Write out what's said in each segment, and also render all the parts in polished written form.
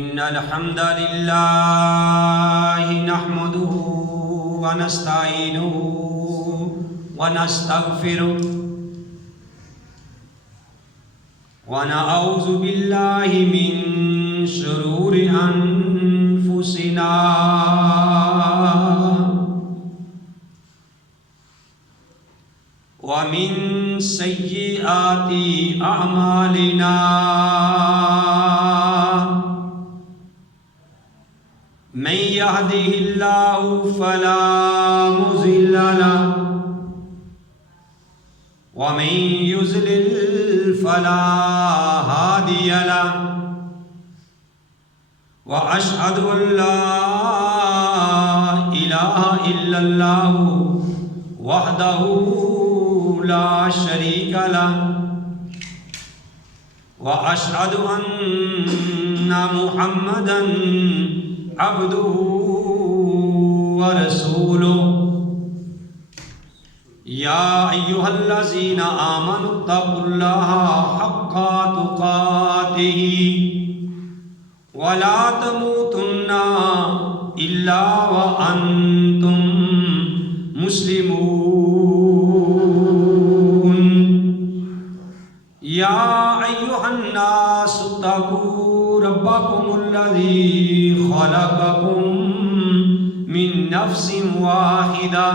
إن الحمد لله نحمده ونستعينه ونستغفره ونعوذ بالله من شرور أنفسنا ومن سيئات أعمالنا من يهده الله فلا مضل له ومن يضلل فلا هادي له وأشهد أن لا إله إلا الله وحده لا شريك له وأشهد أن محمدًا عبده ورسوله يا أيها الذين آمنوا اتقوا الله حق تقاته ولا تموتن إلا وأنتم مسلمون يا أيها الناس اتقوا ربكم الذي خلقكم من نفس واحدة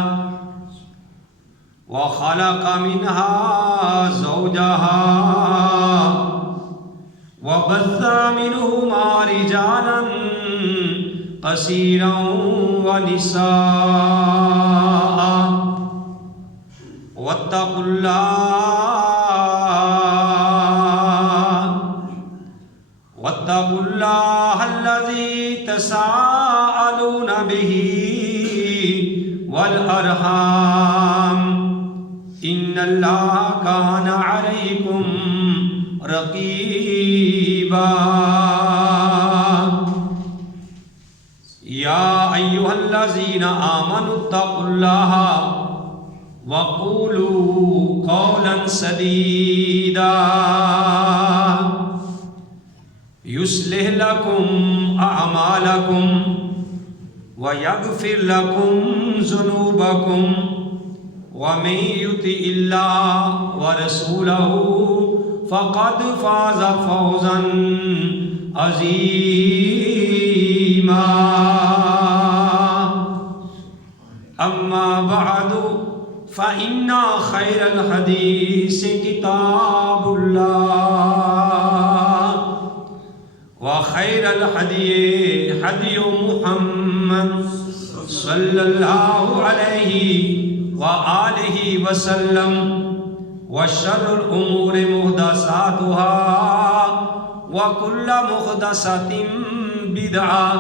وخلق منها زوجها وبث منهما رجالا كثيرا ونساء واتقوا الله الذي تساءلون به والأرحام إن الله كان عليكم رقيبا يا أيها الذين آمنوا اتقوا الله وقولوا قولا سديدا يصلح لكم أعمالكم ويغفر لكم ذنوبكم ومن يطع الله ورسوله فقد فاز فوزا عظيما أما بعد فإن خير الحديث كتاب الله وخير الهدي هدي محمد صلى الله عليه وآله وسلم وشر الأمور محدثاتها وكل محدثة بدعة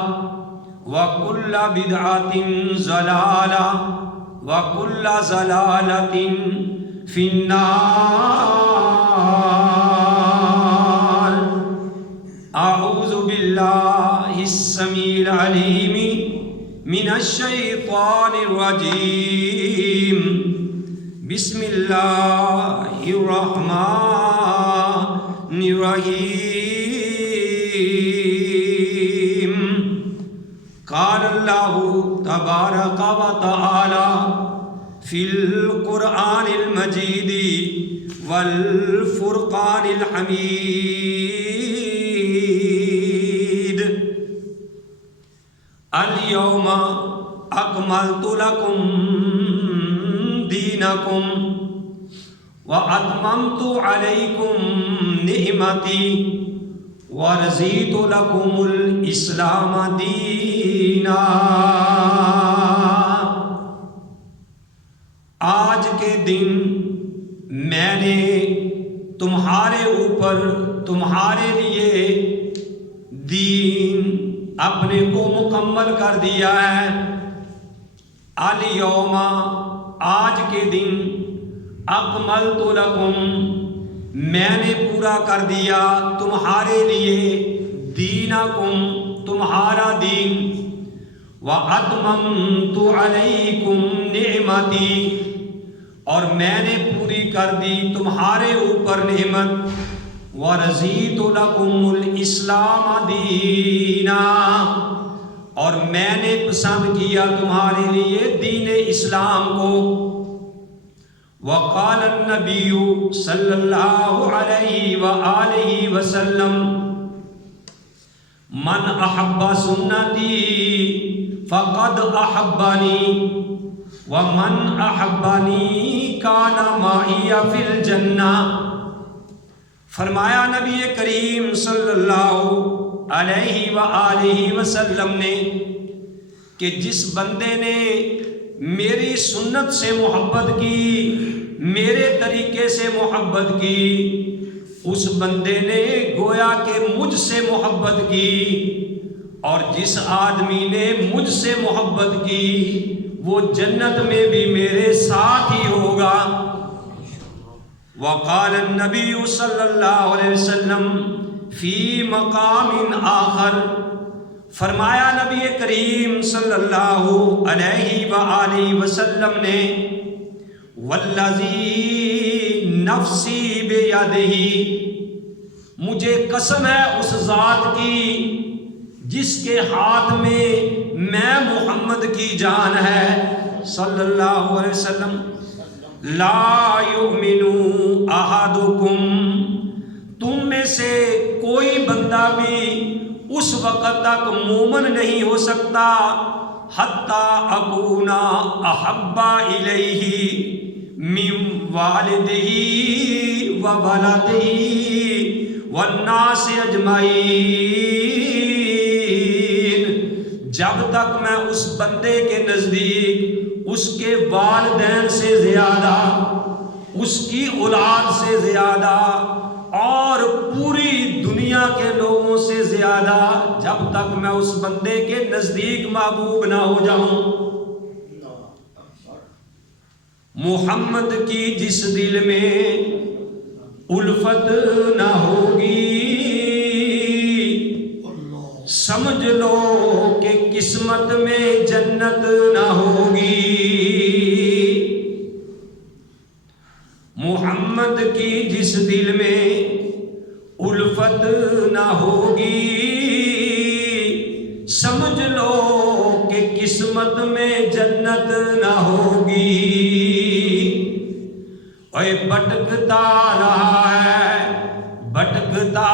وكل بدعة ضلالة وكل ضلالة في النار. أعوذ بالله السميع العليم من الشيطان الرجيم بسم الله الرحمن الرحيم. قال الله تبارك وتعالى في القرآن المجيد والفرقان الحميد اليوم أكملت لكم دينكم وأتممت عليكم نعمتي ورضيت لكم الإسلام دينا. آج کے دن میں نے تمہارے اوپر تمہارے لیے دین اپنے کو مکمل کر دیا ہے. الیوم آج کے دن اکملت لکم میں نے پورا کر دیا تمہارے لیے دینکم تمہارا دین وَأَتْمَمْتُ عَلَيْكُمْ نِعْمَتِي اور میں نے پوری کر دی تمہارے اوپر نعمت وَرَضِيتُ لَكُمُ الْإِسْلَامَ دِينًا، اور میں نے پسند کیا تمہارے لیے دین اسلام کو۔ وقال النبی صلی اللہ علیہ وآلہ وسلم من احب سنتی فقد احبنی ومن احبنی کان معی فی الجنہ۔ فرمایا نبی کریم صلی اللہ علیہ وآلہ وسلم نے کہ جس بندے نے میری سنت سے محبت کی، میرے طریقے سے محبت کی، اس بندے نے گویا کہ مجھ سے محبت کی، اور جس آدمی نے مجھ سے محبت کی وہ جنت میں بھی میرے ساتھ ہی ہوگا۔ وقال النبی صلی اللہ علیہ وسلم فی مقام آخر، فرمایا نبی کریم صلی اللہ علیہ وآلہ وسلم نے والذی نفسی بیدہ، مجھے قسم ہے اس ذات کی جس کے ہاتھ میں میں محمد کی جان ہے صلی اللہ علیہ وسلم، لا یؤمن احدکم، تم میں سے کوئی بندہ بھی اس وقت تک مومن نہیں ہو سکتا حتی اکون احب الیہ من والدہ وولدہ والناس اجمعین، جب تک میں اس بندے کے نزدیک اس کے والدین سے زیادہ، اس کی اولاد سے زیادہ اور پوری دنیا کے لوگوں سے زیادہ، جب تک میں اس بندے کے نزدیک محبوب نہ ہو جاؤں، محمد کی جس دل میں الفت نہ ہوگی سمجھ لو کہ قسمت میں جنت نہ ہوگی۔ محمد کی جس دل میں الفت نہ ہوگی سمجھ لو کہ قسمت میں جنت نہ ہوگی۔ اے بھٹکتا رہا ہے بھٹکتا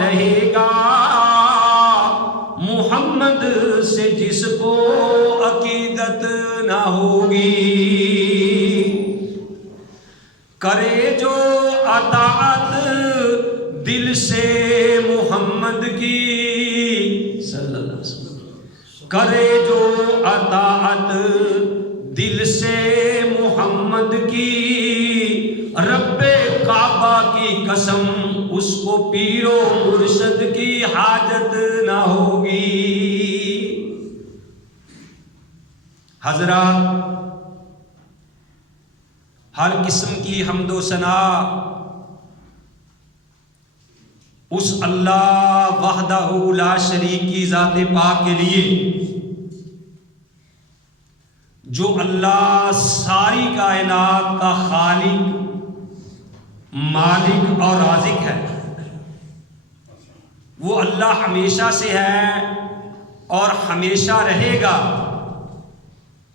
رہے گا محمد سے جس کو عقیدت نہ ہوگی، کرے جو اطاعت دل سے محمد کی صلی اللہ علیہ وسلم، کرے جو اطاعت دل سے محمد کی، رب کعبہ کی قسم اس کو پیر و مرشد کی حاجت نہ ہوگی۔ حضرات، ہر قسم کی حمد و ثنا اس اللہ وحدہ لا شریک کی ذات پاک کے لیے، جو اللہ ساری کائنات کا خالق، مالک اور رازق ہے۔ وہ اللہ ہمیشہ سے ہے اور ہمیشہ رہے گا۔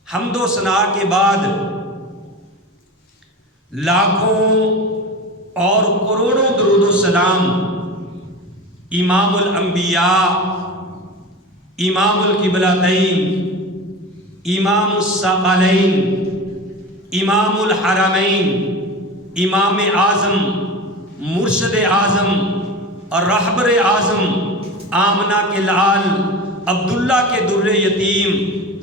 حمد و ثنا کے بعد لاکھوں اور کروڑوں درود و سلام امام الانبیاء، امام القبلتین، امام الثقلین، امام الحرمین، امام اعظم، مرشد اعظم اور رہبر اعظم، آمنہ کے لال، عبداللہ کے در یتیم،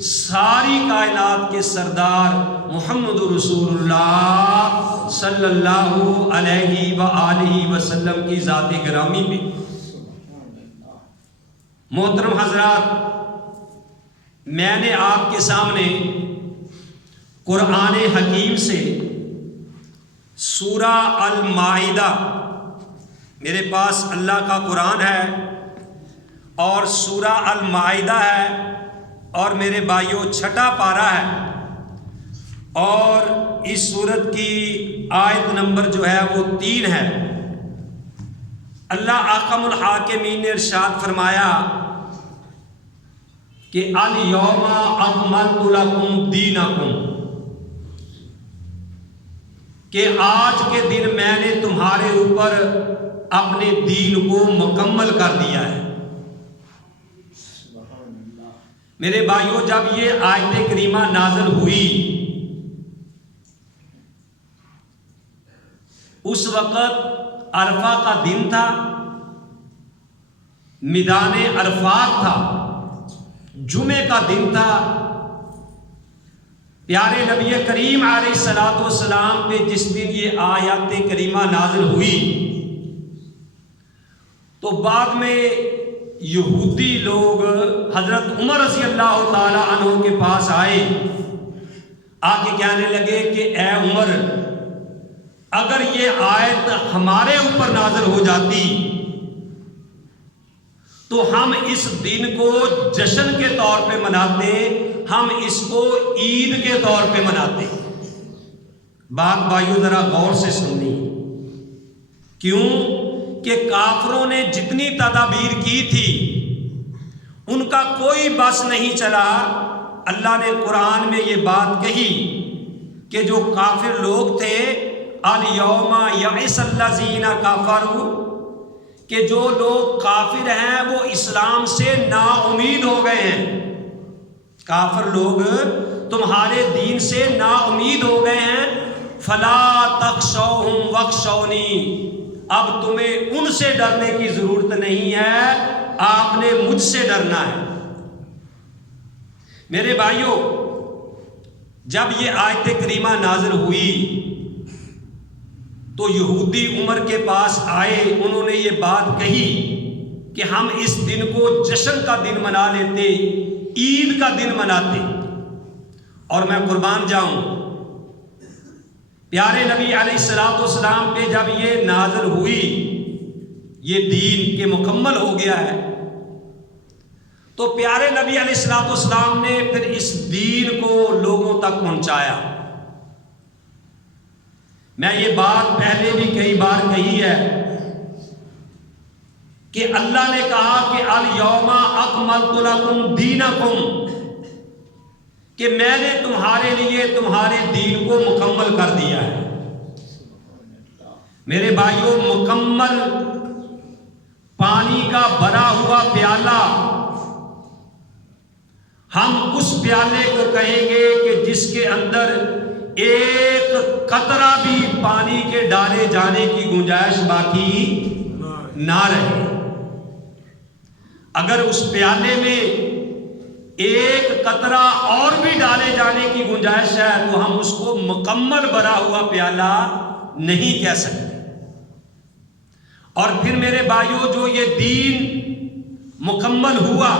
ساری کائنات کے سردار محمد رسول اللہ صلی اللہ علیہ وآلہ وسلم کی ذات گرامی بھی۔ محترم حضرات، میں نے آپ کے سامنے قرآن حکیم سے سورہ المائدہ، میرے پاس اللہ کا قرآن ہے اور سورہ المائدہ ہے، اور میرے بھائیوں چھٹا پارہ ہے، اور اس سورت کی آیت نمبر جو ہے وہ 3 ہے۔ اللہ احکم الحاکمین نے ارشاد فرمایا کہ الیوم اکملت لکم دینکم، کہ آج کے دن میں نے تمہارے اوپر اپنے دین کو مکمل کر دیا ہے۔ میرے بھائیوں، جب یہ آیت کریمہ نازل ہوئی اس وقت عرفہ کا دن تھا، میدان عرفات تھا، جمعے کا دن تھا۔ پیارے نبی کریم علیہ الصلوۃ والسلام پہ جس دن یہ آیات کریمہ نازل ہوئی تو بعد میں یہودی لوگ حضرت عمر رضی اللہ تعالی عنہ کے پاس آئے، آ کے کہنے لگے کہ اے عمر، اگر یہ آیت ہمارے اوپر نازل ہو جاتی تو ہم اس دن کو جشن کے طور پہ مناتے، ہم اس کو عید کے طور پہ مناتے۔ بات بھائیو ذرا غور سے سننی، کیوں کہ کافروں نے جتنی تدابیر کی تھی ان کا کوئی بس نہیں چلا۔ اللہ نے قرآن میں یہ بات کہی کہ جو کافر لوگ تھے، الیوم یئس الذین کفروا، کہ جو لوگ کافر ہیں وہ اسلام سے نا امید ہو گئے ہیں۔ کافر لوگ تمہارے دین سے نا امید ہو گئے ہیں۔ فلا تخشوہم واخشونی، اب تمہیں ان سے ڈرنے کی ضرورت نہیں ہے، آپ نے مجھ سے ڈرنا ہے۔ میرے بھائیوں، جب یہ آیت کریمہ نازل ہوئی تو یہودی عمر کے پاس آئے، انہوں نے یہ بات کہی کہ ہم اس دن کو جشن کا دن منا لیتے، عید کا دن مناتے۔ اور میں قربان جاؤں، پیارے نبی علیہ الصلوۃ والسلام پہ جب یہ نازل ہوئی، یہ دین کے مکمل ہو گیا ہے، تو پیارے نبی علیہ الصلوۃ والسلام نے پھر اس دین کو لوگوں تک پہنچایا۔ میں یہ بات پہلے بھی کئی بار کہی ہے کہ اللہ نے کہا کہ الیوم اکملت لکم دینکم، کہ میں نے تمہارے لیے تمہارے دین کو مکمل کر دیا ہے۔ میرے بھائیوں، مکمل پانی کا بھرا ہوا پیالہ، ہم اس پیالے کو کہیں گے کہ جس کے اندر ایک قطرہ بھی پانی کے ڈالے جانے کی گنجائش باقی نہ رہے۔ اگر اس پیالے میں ایک قطرہ اور بھی ڈالے جانے کی گنجائش ہے تو ہم اس کو مکمل بھرا ہوا پیالہ نہیں کہہ سکتے۔ اور پھر میرے بھائیوں، جو یہ دین مکمل ہوا،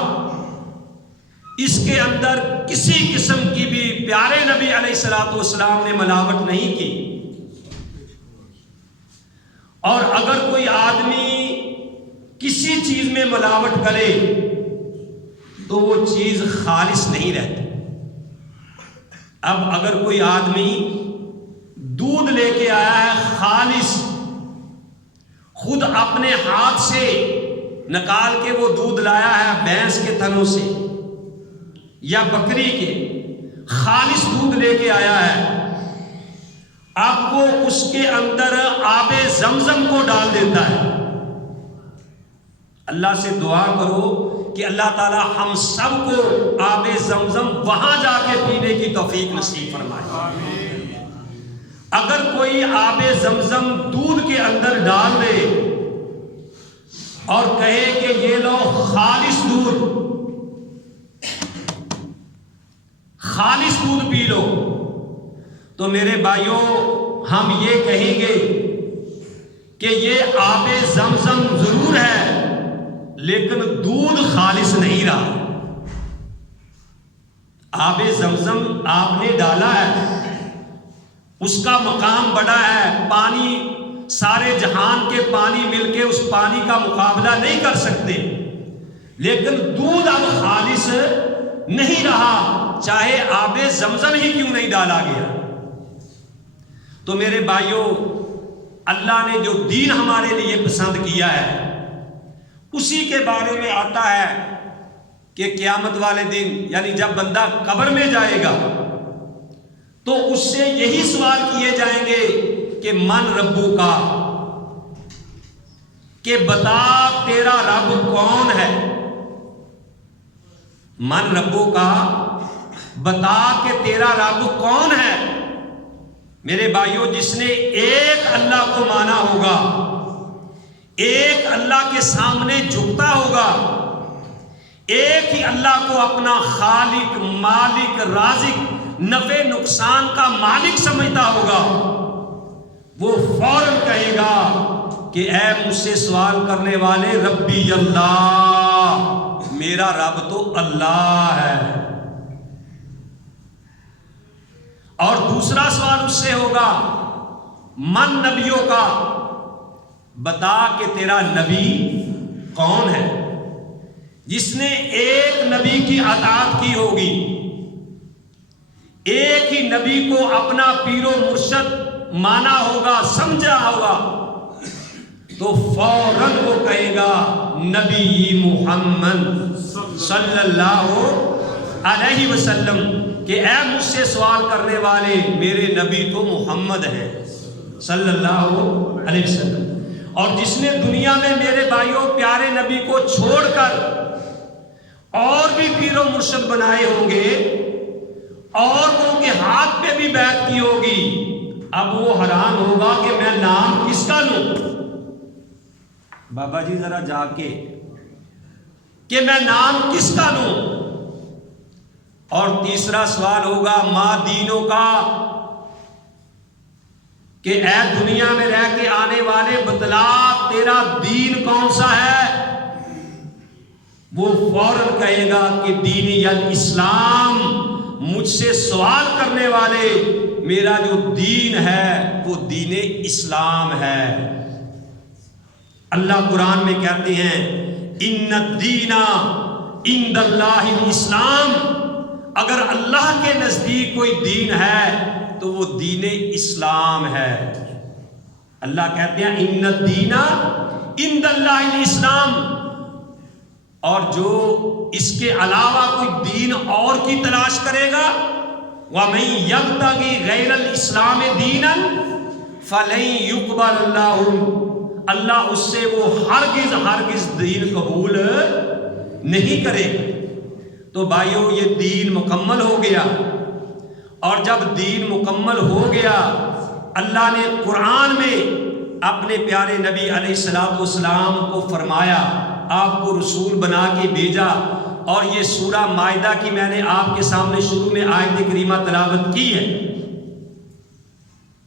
اس کے اندر کسی قسم کی بھی پیارے نبی علیہ الصلوۃ والسلام نے ملاوٹ نہیں کی۔ اور اگر کوئی آدمی کسی چیز میں ملاوٹ کرے تو وہ چیز خالص نہیں رہتی۔ اب اگر کوئی آدمی دودھ لے کے آیا ہے خالص، خود اپنے ہاتھ سے نکال کے وہ دودھ لایا ہے بھینس کے تھنوں سے یا بکری کے، خالص دودھ لے کے آیا ہے، اب وہ اس کے اندر آب زمزم کو ڈال دیتا ہے۔ اللہ سے دعا کرو کہ اللہ تعالی ہم سب کو آب زمزم وہاں جا کے پینے کی توفیق نصیب فرمائے۔ اگر کوئی آب زمزم دودھ کے اندر ڈال دے اور کہے کہ یہ لو خالص دودھ پی لو، تو میرے بھائیوں ہم یہ کہیں گے کہ یہ آب زمزم ضرور ہے لیکن دودھ خالص نہیں رہا۔ آب زمزم آپ نے ڈالا ہے، اس کا مقام بڑا ہے، پانی سارے جہان کے پانی مل کے اس پانی کا مقابلہ نہیں کر سکتے، لیکن دودھ اب خالص نہیں رہا، چاہے آب زمزم ہی کیوں نہیں ڈالا گیا۔ تو میرے بھائیوں، اللہ نے جو دین ہمارے لیے پسند کیا ہے اسی کے بارے میں آتا ہے کہ قیامت والے دن یعنی جب بندہ قبر میں جائے گا تو اس سے یہی سوال کیے جائیں گے کہ من ربو کا، کہ بتا تیرا رب کون ہے، من ربو کا، بتا کہ تیرا رب کون ہے۔ میرے بھائیوں، جس نے ایک اللہ کو مانا ہوگا، ایک اللہ کے سامنے جھکتا ہوگا، ایک ہی اللہ کو اپنا خالق، مالک، رازق، نفع نقصان کا مالک سمجھتا ہوگا، وہ فوراً کہے گا کہ اے مجھ سے سوال کرنے والے، ربی اللہ، میرا رب تو اللہ ہے۔ اور دوسرا سوال اس سے ہوگا، من نبیوں کا، بتا کہ تیرا نبی کون ہے۔ جس نے ایک نبی کی اطاعت کی ہوگی، ایک ہی نبی کو اپنا پیر و مرشد مانا ہوگا، سمجھا ہوگا، تو فوراً وہ کہے گا نبی محمد صلی اللہ علیہ وسلم کہ اے مجھ سے سوال کرنے والے، میرے نبی تو محمد ہیں صلی اللہ علیہ وسلم۔ اور جس نے دنیا میں میرے بھائیوں پیارے نبی کو چھوڑ کر اور بھی پیر و مرشد بنائے ہوں گے اور ان کے ہاتھ پہ بھی بیعت کی ہوگی، اب وہ حیران ہوگا کہ میں نام کس کا لوں۔ بابا جی ذرا جا کے کہ میں نام کس کا لوں۔ اور تیسرا سوال ہوگا ماں دینوں کا، کہ اے دنیا میں رہ کے آنے والے بتلا تیرا دین کون سا ہے۔ وہ فوراً کہے گا کہ دینی الاسلام، مجھ سے سوال کرنے والے، میرا جو دین ہے وہ دین اسلام ہے۔ اللہ قرآن میں کہتے ہیں ان الدین عند اللہ الاسلام، اگر اللہ کے نزدیک کوئی دین ہے تو وہ دین اسلام ہے۔ اللہ کہتے ہیں ان الدین عند اللہ الاسلام، اور جو اس کے علاوہ کوئی دین اور کی تلاش کرے گا، وَمَن يَبْتَغِ غَيْرَ الْإِسْلَامِ دِينًا فَلَن يُقْبَلَ اللَّهُ، اللہ اس سے وہ ہرگز دین قبول نہیں کرے گا۔ تو بھائیو، یہ دین مکمل ہو گیا، اور جب دین مکمل ہو گیا، اللہ نے قرآن میں اپنے پیارے نبی علیہ السلام کو فرمایا، آپ کو رسول بنا کے بھیجا، اور یہ سورہ مائدہ کی میں نے آپ کے سامنے شروع میں آیت کریمہ تلاوت کی ہے،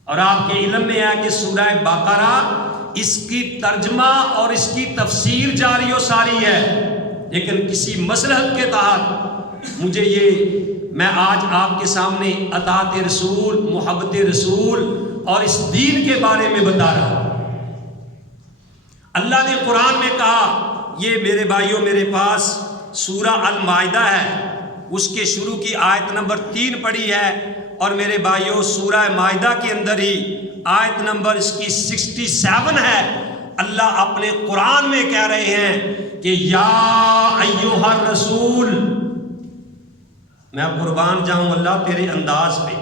اور آپ کے علم میں ہے کہ سورہ بقرہ اس کی ترجمہ اور اس کی تفسیر جاری و ساری ہے، لیکن کسی مصلحت کے تحت میں آج آپ کے سامنے اطاعت رسول، محبت رسول اور اس دین کے بارے میں بتا رہا ہوں۔ اللہ نے قرآن میں کہا، یہ میرے بھائیوں میرے پاس سورہ المائدہ ہے، اس کے شروع کی آیت نمبر 3 پڑھی ہے، اور میرے بھائیوں سورہ مائدہ کے اندر ہی آیت نمبر اس کی 67 ہے۔ اللہ اپنے قرآن میں کہہ رہے ہیں کہ یا ایھا الرسول، میں قربان جاؤں اللہ تیرے انداز پہ،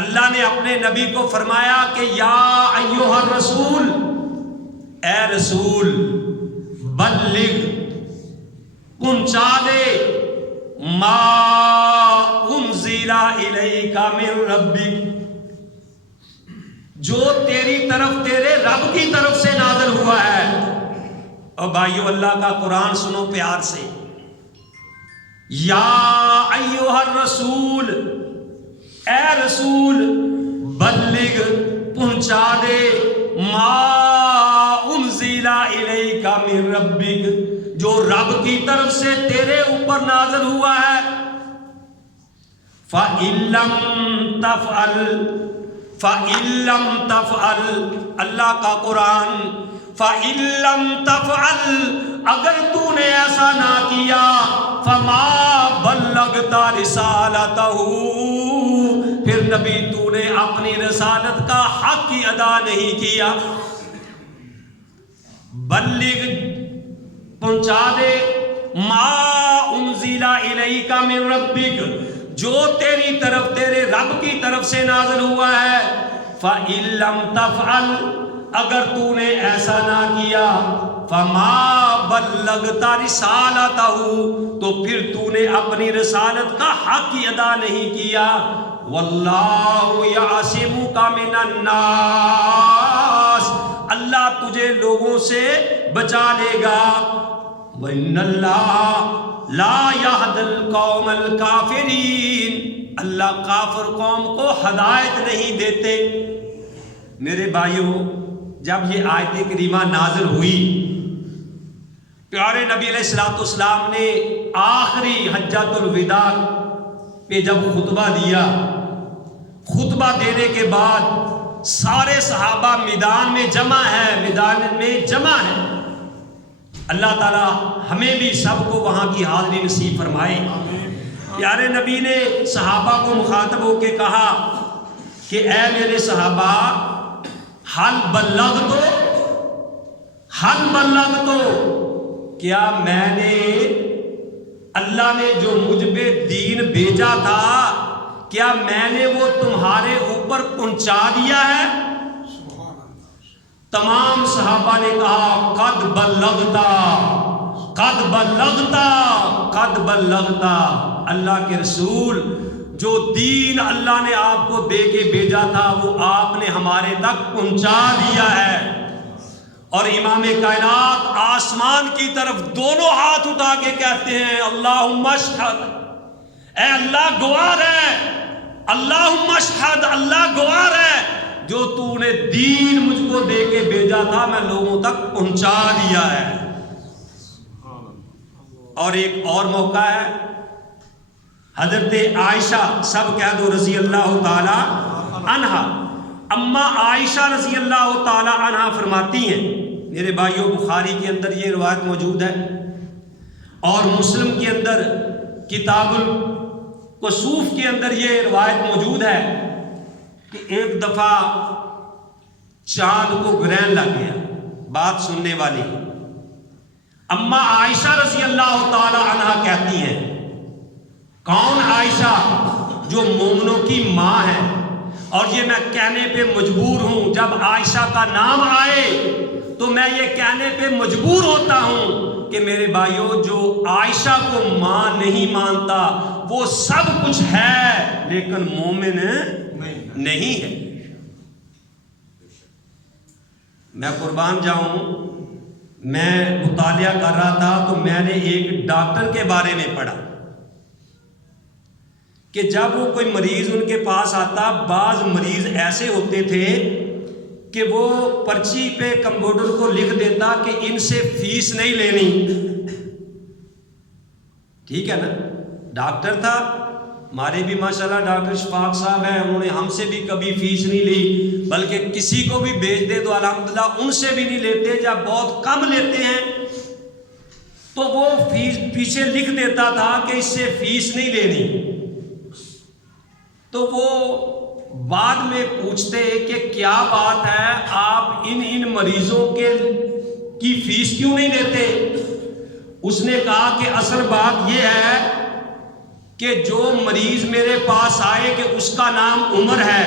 اللہ نے اپنے نبی کو فرمایا کہ یا ایھا الرسول، اے رسول، بلغ، پہنچا دے، ما انزل الیک من ربک، جو تیری طرف تیرے رب کی طرف سے نازل ہوا ہے۔ اور بھائیو اللہ کا قرآن سنو پیار سے، یا ایھا الرسول، اے رسول، بلغ، پہنچا دے، ما انزل الیک من ربک، جو رب کی طرف سے تیرے اوپر نازل ہوا ہے۔ فَإِن لَّمْ تَفْعَلْ، اللہ کا قرآن، فَإِن لَّمْ تَفْعَلْ، اگر تو نے ایسا نہ کیا، فَمَا بَلَّغْتَ بلغت رسالتہ، پھر نبی تو نے اپنی رسالت کا حق ہی ادا نہیں کیا. بلغ پہنچا دے ما انزل الیک من ربک، جو تیری طرف تیرے رب کی طرف سے نازل ہوا ہے. فَإِن لَّمْ تَفْعَلْ، اگر تو نے ایسا نہ کیا، فَمَا بَلَّغْتَ رِسَالَتَهُ، تو پھر تو نے اپنی رسالت کا حق ہی ادا نہیں کیا. وَاللَّهُ يَعْصِمُكَ مِنَ النَّاسِ، اللہ تجھے لوگوں سے بچا لے گا. وَإِنَّ اللَّهَ لَا يَهْدِي الْقَوْمَ الْكَافِرِينَ، اللہ کافر قوم کو ہدایت نہیں دیتے. میرے بھائیو، جب یہ آیت کریمہ نازل ہوئی، پیارے نبی علیہ السلام نے آخری حجۃ الوداع پہ جب خطبہ دیا، خطبہ دینے کے بعد سارے صحابہ میدان میں جمع ہے. اللہ تعالی ہمیں بھی سب کو وہاں کی حاضری نصیب فرمائے. پیارے نبی نے صحابہ کو مخاطب ہو کے کہا کہ اے میرے صحابہ، حل بلغتو، کیا میں نے، اللہ نے جو مجھ پہ دین بھیجا تھا، کیا میں نے وہ تمہارے اوپر پہنچا دیا ہے؟ تمام صحابہ نے کہا قد بلغتا. اللہ کے رسول، جو دین اللہ نے آپ کو دے کے بھیجا تھا وہ آپ نے ہمارے تک پہنچا دیا ہے. اور امام کائنات آسمان کی طرف دونوں ہاتھ اٹھا کے کہتے ہیں اللہم اشہد، اے اللہ گواہ ہے، اللہم اشہد، اللہ گواہ ہے، جو تو نے دین مجھ کو دے کے بھیجا تھا میں لوگوں تک پہنچا دیا ہے. اور ایک اور موقع ہے، حضرت عائشہ، سب کہہ دو رضی اللہ تعالی عنہا، اما عائشہ رضی اللہ تعالی عنہا فرماتی ہیں، میرے بھائیوں بخاری کے اندر یہ روایت موجود ہے اور مسلم کے اندر کتاب الکسوف کے اندر یہ روایت موجود ہے کہ ایک دفعہ چاند کو گرہن لگ گیا. بات سننے والی اما عائشہ رضی اللہ تعالی عنہا کہتی ہیں، کون عائشہ؟ جو مومنوں کی ماں ہے. اور یہ میں کہنے پہ مجبور ہوں، جب عائشہ کا نام آئے تو میں یہ کہنے پہ مجبور ہوتا ہوں کہ میرے بھائیوں، جو عائشہ کو ماں نہیں مانتا وہ سب کچھ ہے لیکن مومن نہیں ہے. میں قربان جاؤں، میں مطالعہ کر رہا تھا تو میں نے ایک ڈاکٹر کے بارے میں پڑھا کہ جب وہ کوئی مریض ان کے پاس آتا، بعض مریض ایسے ہوتے تھے کہ وہ پرچی پہ کمپیوٹر کو لکھ دیتا کہ ان سے فیس نہیں لینی. ٹھیک ہے نا، ڈاکٹر تھا، ہمارے بھی ماشاءاللہ ڈاکٹر شفاق صاحب ہیں، انہوں نے ہم سے بھی کبھی فیس نہیں لی، بلکہ کسی کو بھی بھیج دے تو الحمدللہ ان سے بھی نہیں لیتے، جب بہت کم لیتے ہیں تو وہ فیس پیچھے لکھ دیتا تھا کہ اس سے فیس نہیں لینی. تو وہ بعد میں پوچھتے کہ کیا بات ہے، آپ ان مریضوں کی فیس کیوں نہیں لیتے؟ اس نے کہا کہ اصل بات یہ ہے کہ جو مریض میرے پاس آئے کہ اس کا نام عمر ہے،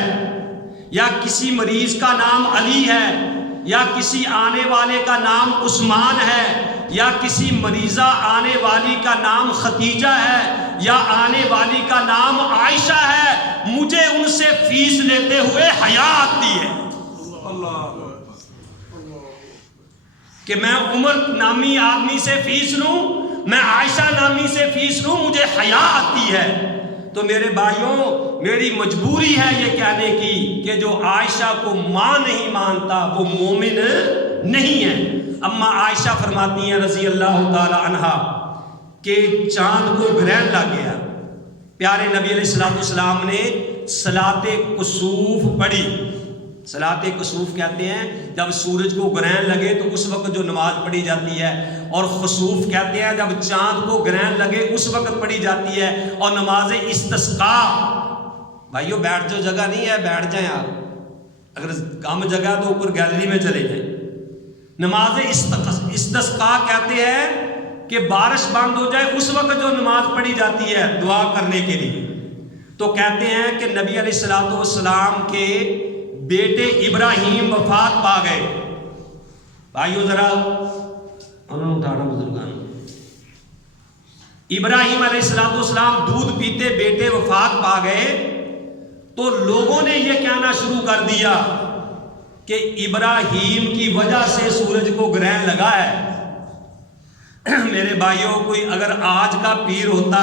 یا کسی مریض کا نام علی ہے، یا کسی آنے والے کا نام عثمان ہے، یا کسی مریضہ آنے والی کا نام ختیجہ ہے، یا آنے والی کا نام عائشہ ہے، مجھے ان سے فیس لیتے ہوئے حیا آتی ہے کہ میں عمر نامی آدمی سے فیس لوں، میں عائشہ نامی سے فیس لوں، مجھے حیا آتی ہے. تو میرے بھائیوں، میری مجبوری ہے یہ کہنے کی کہ جو عائشہ کو ماں نہیں مانتا وہ مومن نہیں ہے. اما عائشہ فرماتی ہیں رضی اللہ تعالی عنہا کہ چاند کو گرہن لگ گیا، پیارے نبی علیہ السلام نے صلاۃ کسوف پڑھی. صلاۃ کسوف کہتے ہیں جب سورج کو گرہن لگے تو اس وقت جو نماز پڑھی جاتی ہے، اور خسوف کہتے ہیں جب چاند کو گرہن لگے اس وقت پڑھی جاتی ہے، اور نماز استسقاء، بھائیو بیٹھ جو، جگہ نہیں ہے بیٹھ جائیں آپ، اگر کم جگہ تو اوپر گیلری میں چلے جائیں۔ نماز استسقاء کہتے ہیں کہ بارش بند ہو جائے اس وقت جو نماز پڑھی جاتی ہے دعا کرنے کے لیے، تو کہتے ہیں کہ نبی علیہ الصلوۃ والسلام کے بیٹے ابراہیم وفات پا گئے۔ بھائیو ذرا انہوں نے اٹھانا بزرگان، ابراہیم علیہ الصلوۃ والسلام دودھ پیتے بیٹے وفات پا گئے، تو لوگوں نے یہ کہنا شروع کر دیا کہ ابراہیم کی وجہ سے سورج کو گرہن لگا ہے۔ میرے بھائیوں، کوئی اگر آج کا پیر ہوتا،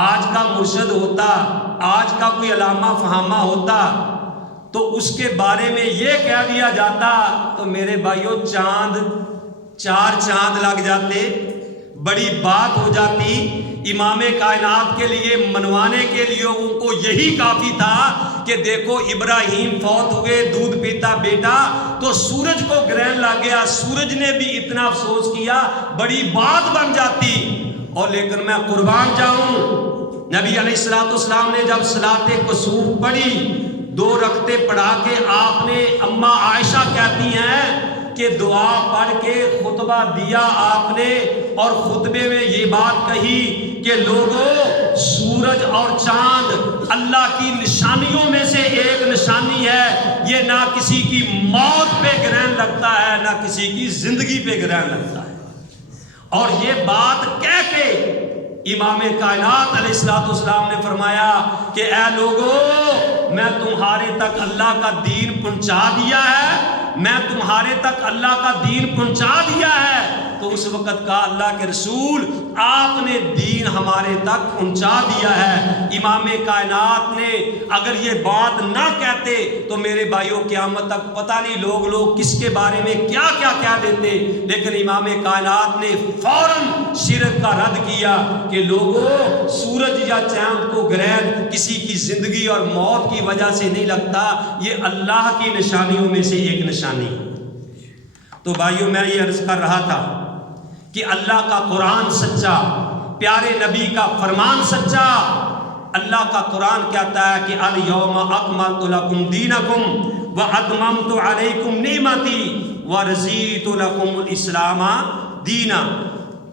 آج کا مرشد ہوتا، آج کا کوئی علامہ فہامہ ہوتا تو اس کے بارے میں یہ کہہ دیا جاتا تو میرے بھائیوں چار چاند لگ جاتے، بڑی بات ہو جاتی۔ امام کائنات کے لیے منوانے کے لیے ان کو یہی کافی تھا کہ دیکھو ابراہیم فوت ہوئے، دودھ پیتا بیٹا، تو سورج کو گرہن لگ گیا، سورج نے بھی اتنا افسوس کیا، بڑی بات بن جاتی۔ اور لیکن میں قربان جاؤں، نبی علیہ الصلوۃ والسلام نے جب صلاۃ کسوف پڑھی، 2 رکعتیں پڑھا کے آپ نے، اماں عائشہ کہتی ہیں کہ دعا پڑھ کے خطبہ دیا آپ نے، اور خطبے میں یہ بات کہی کہ لوگوں، سورج اور چاند اللہ کی نشانیوں میں سے ایک نشانی ہے، یہ نہ کسی کی موت پہ گرہن لگتا ہے نہ کسی کی زندگی پہ گرہن لگتا ہے۔ اور یہ بات کہہ کے امام کائنات علیہ الصلوۃ والسلام نے فرمایا کہ اے لوگوں، میں تمہارے تک اللہ کا دین پہنچا دیا ہے، میں تمہارے تک اللہ کا دین پہنچا دیا ہے۔ تو اس وقت کا اللہ کے رسول، آپ نے دین ہمارے تک پہنچا دیا ہے۔ امام کائنات نے اگر یہ بات نہ کہتے تو میرے بھائیوں قیامت تک پتہ نہیں لوگ کس کے بارے میں کیا کیا کہہ دیتے، لیکن امام کائنات نے فوراً شرک کا رد کیا کہ لوگوں، سورج یا چاند کو گرہن کسی کی زندگی اور موت کی وجہ سے نہیں لگتا، یہ اللہ کی نشانیوں میں سے ایک نشانی۔ تو بھائیوں، میں یہ عرض کر رہا تھا کہ اللہ کا قرآن سچا، پیارے نبی کا فرمان سچا۔ اللہ کا قرآن کہتا ہے کہ الیوم اکملت لکم دینکم واتممت علیکم نعمتی ورضیت لکم الاسلام دینا۔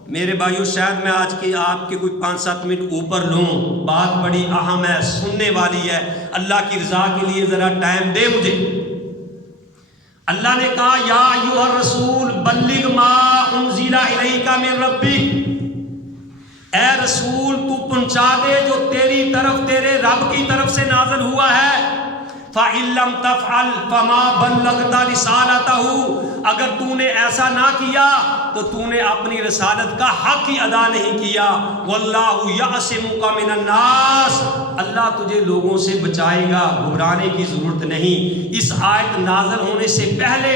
میرے بھائیوں، شاید میں آج کی آپ کے کوئی 5-7 منٹ اوپر لوں، بات بڑی اہم ہے، سننے والی ہے، اللہ کی رضا کے لیے ذرا ٹائم دے مجھے۔ اللہ نے کہا یا ایھا الرسول بلغ ما انزل الیک من ربک، اے رسول تو پہنچا دے جو تیری طرف، تیرے رب کی طرف سے نازل ہوا ہے۔ فَإِن لَّمْ تَفْعَلْ فَمَا بَلَّغْتَ رِسَالَتَهُ، اگر تو نے ایسا نہ کیا تو تو نے اپنی رسالت کا حق ہی ادا نہیں کیا۔ وَاللَّهُ يَعْصِمُكَ مِنَ النَّاسِ، اللہ تجھے لوگوں سے بچائے گا، گھبرانے کی ضرورت نہیں۔ اس آیت نازل ہونے سے پہلے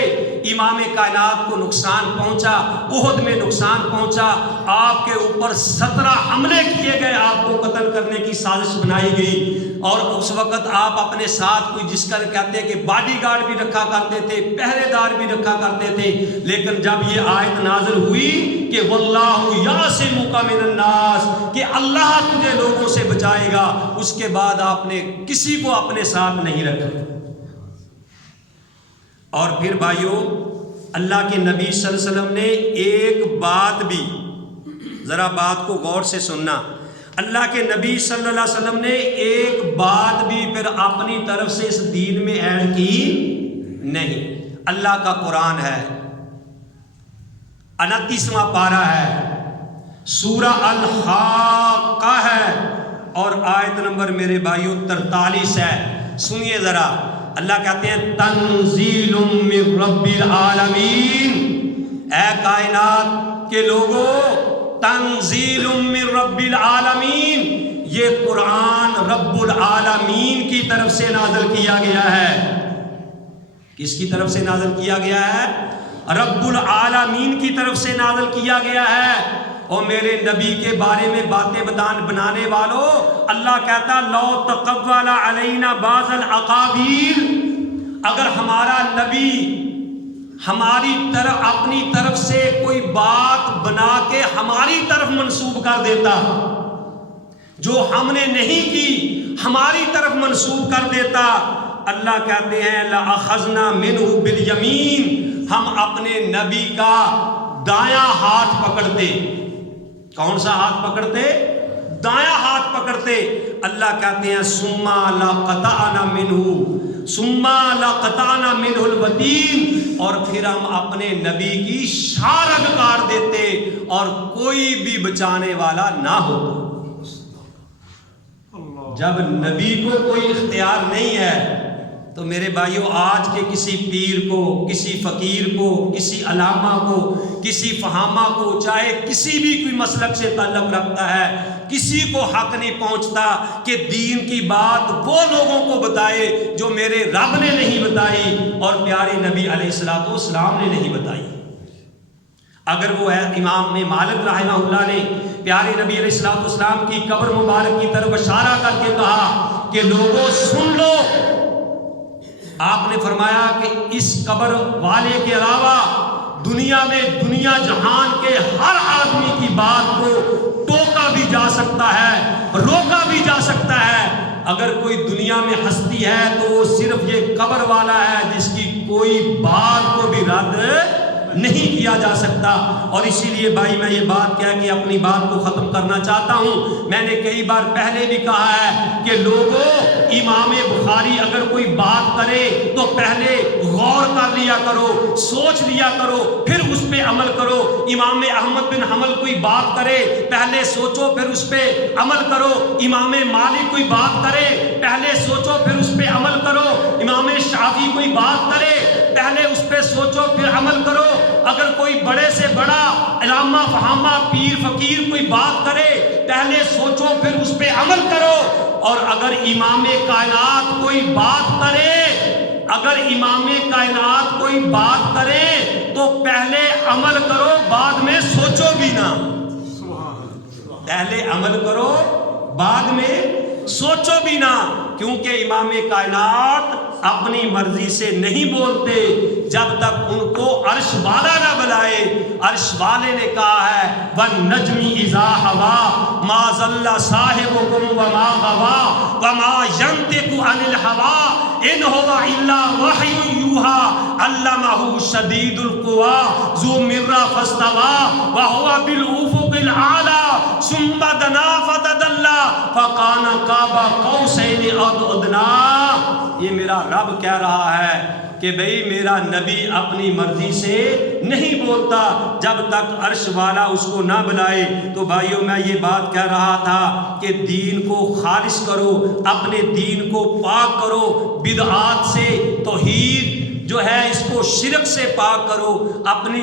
امام کائنات کو نقصان پہنچا، احد میں نقصان پہنچا، آپ کے اوپر 17 حملے کیے گئے، آپ کو قتل کرنے کی سازش بنائی گئی، اور اس وقت آپ اپنے ساتھ کوئی جس کا کہتے ہیں کہ باڈی گارڈ بھی رکھا کرتے تھے، پہرے دار بھی رکھا کرتے تھے۔ لیکن جب یہ آیت نازل ہوئی کہ واللہ یعصمک من الناس، کہ اللہ تجھے لوگوں سے بچائے گا، اس کے بعد آپ نے کسی کو اپنے ساتھ نہیں رکھا۔ اور پھر بھائیوں، اللہ کے نبی صلی اللہ علیہ وسلم نے ایک بات بھی، ذرا بات کو غور سے سننا، اللہ کے نبی صلی اللہ علیہ وسلم نے ایک بات بھی پھر اپنی طرف سے اس دین میں ایڈ کی نہیں۔ اللہ کا قرآن ہے، 29واں پارہ ہے، سورہ الحاقہ ہے، اور آیت نمبر میرے بھائیوں 43 ہے۔ سنیے ذرا، اللہ کہتے ہیں تنزیل من رب العالمین، اے کائنات کے لوگوں، تنزیل من رب العالمین، یہ قرآن رب العالمین کی طرف سے نازل کیا گیا ہے۔ کس کی طرف سے نازل کیا گیا ہے؟ رب العالمین کی طرف سے نازل کیا گیا ہے۔ اور میرے نبی کے بارے میں باتیں بنانے والوں، اللہ کہتا لو تقول علینا بعض الاقاویل، اگر ہمارا نبی ہماری طرف اپنی طرف سے کوئی بات بنا کے ہماری طرف منسوب کر دیتا، جو ہم نے نہیں کی ہماری طرف منسوب کر دیتا، اللہ کہتے ہیں لَأَخَذْنَا مِنْهُ بِالْيَمِينِ، ہم اپنے نبی کا دایاں ہاتھ پکڑتے۔ کون سا ہاتھ پکڑتے؟ دایاں ہاتھ پکڑتے۔ اللہ کہتے ہیں ثُمَّ لَقَطَعْنَا مِنْهُ ثُمَّ لَقَطَعْنَا مِنْهُ الْوَتِينَ، اور پھر ہم اپنے نبی کی شارگ کاٹ دیتے اور کوئی بھی بچانے والا نہ ہو۔ جب نبی کو کوئی اختیار نہیں ہے تو میرے بھائیوں، آج کے کسی پیر کو، کسی فقیر کو، کسی علامہ کو، کسی فہامہ کو، چاہے کسی بھی کوئی مسلک سے تعلق رکھتا ہے، کسی کو حق نہیں پہنچتا کہ دین کی بات وہ لوگوں کو بتائے جو میرے رب نے نہیں بتائی اور پیارے نبی علیہ الصلوۃ والسلام نے نہیں بتائی۔ اگر وہ ہے امام مالک رحمہ اللہ نے پیارے نبی علیہ الصلوۃ والسلام کی قبر مبارک کی طرف اشارہ کر کے کہا کہ لوگوں سن لو، آپ نے فرمایا کہ اس قبر والے کے علاوہ دنیا میں دنیا جہان کے ہر آدمی کی بات کو ٹوکا بھی جا سکتا ہے، روکا بھی جا سکتا ہے۔ اگر کوئی دنیا میں ہستی ہے تو وہ صرف یہ قبر والا ہے جس کی کوئی بات کو بھی رد نہیں کیا جا سکتا۔ اور اسی لیے بھائی میں یہ بات کہہ کے اپنی بات کو ختم کرنا چاہتا ہوں۔ میں نے کئی بار پہلے بھی کہا ہے کہ لوگوں، امام بخاری اگر کوئی بات کرے تو پہلے غور کر لیا کرو، سوچ لیا کرو، پھر اس پہ عمل کرو۔ امام احمد بن حنبل کوئی بات کرے پہلے سوچو پھر اس پہ عمل کرو۔ امام مالک کوئی بات کرے پہلے سوچو پھر اس پہ عمل کرو۔ امام شافعی کوئی بات کرے پہلے اس پہ سوچو پھر عمل کرو۔ اگر کوئی بڑے سے بڑا علامہ فہامہ پیر فقیر کوئی بات کرے پہلے سوچو پھر اس پہ عمل کرو۔ اور اگر امام کائنات کوئی بات کرے، اگر امام کائنات کوئی بات کرے تو پہلے عمل کرو، بعد میں سوچو بھی نہ۔ پہلے عمل کرو، بعد میں سوچو بھی نہ، کیونکہ امام کائنات اپنی مرضی سے نہیں بولتے جب تک ان کو عرش والا نہ بلائے۔ عرش والے نے کہا ہے وَالنَّجْمِ إِذَا هَوَىٰ مَا ضَلَّ صَاحِبُكُمْ وَمَا غَوَىٰ وَمَا يَنطِقُ عَنِ الْهَوَىٰ إِنْ هُوَ إِلَّا وَحْيٌ يُوحَىٰ عَلَّمَهُ شَدِيدُ الْقُوَىٰ ذُو مِرَّةٍ فَاسْتَوَىٰ وَهُوَ بِالْأُفُقِ الْأَعْلَىٰ ثُمَّ دَنَا فَتَدَلَّىٰ فَكَانَ قَابَ قَوْسَيْنِ أَوْ أَدْنَىٰ۔ یہ میرا رب کہہ رہا ہے کہ بھئی میرا نبی اپنی مرضی سے نہیں بولتا جب تک عرش والا اس کو نہ بلائے۔ تو بھائیوں میں یہ بات کہہ رہا تھا کہ دین کو خالص کرو، اپنے دین کو پاک کرو، بدعات سے، توحید جو ہے اس کو شرک سے پاک کرو، اپنی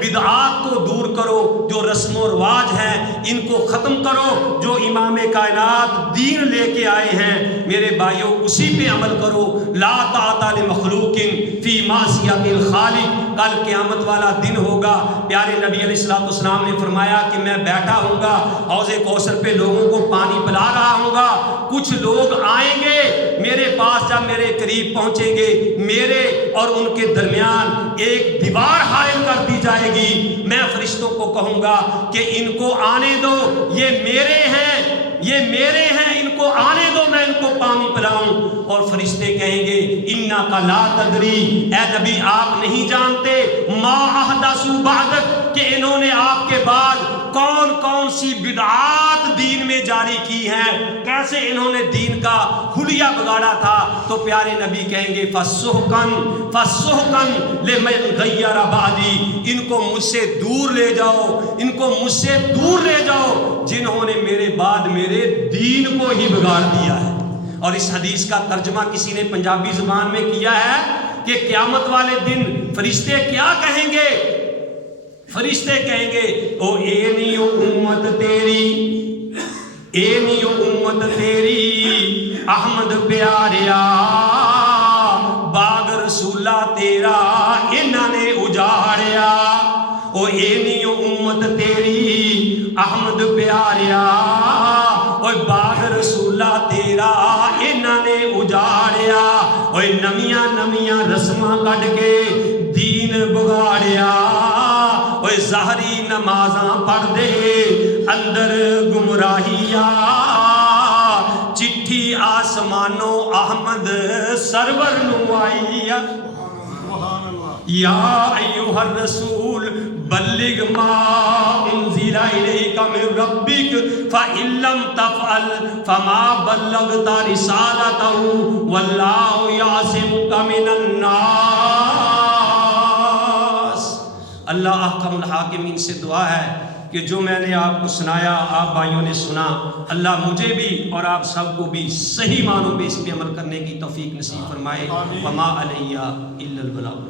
بدعات کو دور کرو، جو رسم و رواج ہیں ان کو ختم کرو، جو امام کائنات دین لے کے آئے ہیں میرے بھائیوں اسی پہ عمل کرو۔ لا طاعۃ لمخلوق فی معصیۃ الخالق۔ کل قیامت والا دن ہوگا، پیارے نبی علیہ الصلوۃ والسلام نے فرمایا کہ میں بیٹھا ہوں گا حوض کوثر پہ، لوگوں کو پانی پلا رہا ہوں گا، کچھ لوگ آئیں گے میرے پاس، جب میرے قریب پہنچیں گے میرے اور ان کے درمیان ایک دیوار حائل کر دی جائے گی۔ میں فرشتوں کو کہوں گا کہ ان کو آنے دو، یہ میرے ہیں، یہ میرے ہیں، ان کو آنے دو، میں ان کو پانی پلاؤں۔ اور فرشتے کہیں گے انک لا تدری، اے نبی آپ نہیں جانتے، ما احدثوا بعدک، کہ انہوں نے آپ کے بعد کون کون سی بدعات دین میں جاری کی ہیں، کیسے انہوں نے دین کا حلیہ بگاڑا تھا۔ تو پیارے نبی کہیں گے فَسُحْقًا لِمَنْ غَيَّرَ بَعْدِي، ان کو مجھ سے دور لے جاؤ، ان کو مجھ سے دور لے جاؤ جنہوں نے میرے بعد میرے دین کو ہی بگاڑ دیا ہے۔ اور اس حدیث کا ترجمہ کسی نے پنجابی زبان میں کیا ہے کہ قیامت والے دن فرشتے کیا کہیں گے؟ فرشتے کہیں گے او اے نیو امت تیری، اے نیو امت تیری، احمد پیاریا باغ رسولہ تیرا انہاں نے اجاڑیا۔ او اے نیو امت تیری، احمد پیاریا او باغ رسولہ تیرا انہاں نے اجاڑیا۔ او اوے نمیاں نمیاں رسماں کڈ کے دین بگاڑیا، اوے ظاہری نمازاں پڑھ دے اندر گمراہیا، چٹھی آسمانوں احمد سرور نو آئی، یا ایھا الرسول بلغ ما انزل الیک من ربک فإن لم تفعل فما بلغت رسالته واللہ یعصمک من الناس۔ اللہ احکم الحاکمین سے دعا ہے کہ جو میں نے آپ کو سنایا، آپ بھائیوں نے سنا، اللہ مجھے بھی اور آپ سب کو بھی صحیح معنوں میں اس پہ عمل کرنے کی توفیق نصیب فرمائے۔ وما علیہ الا البلاغ۔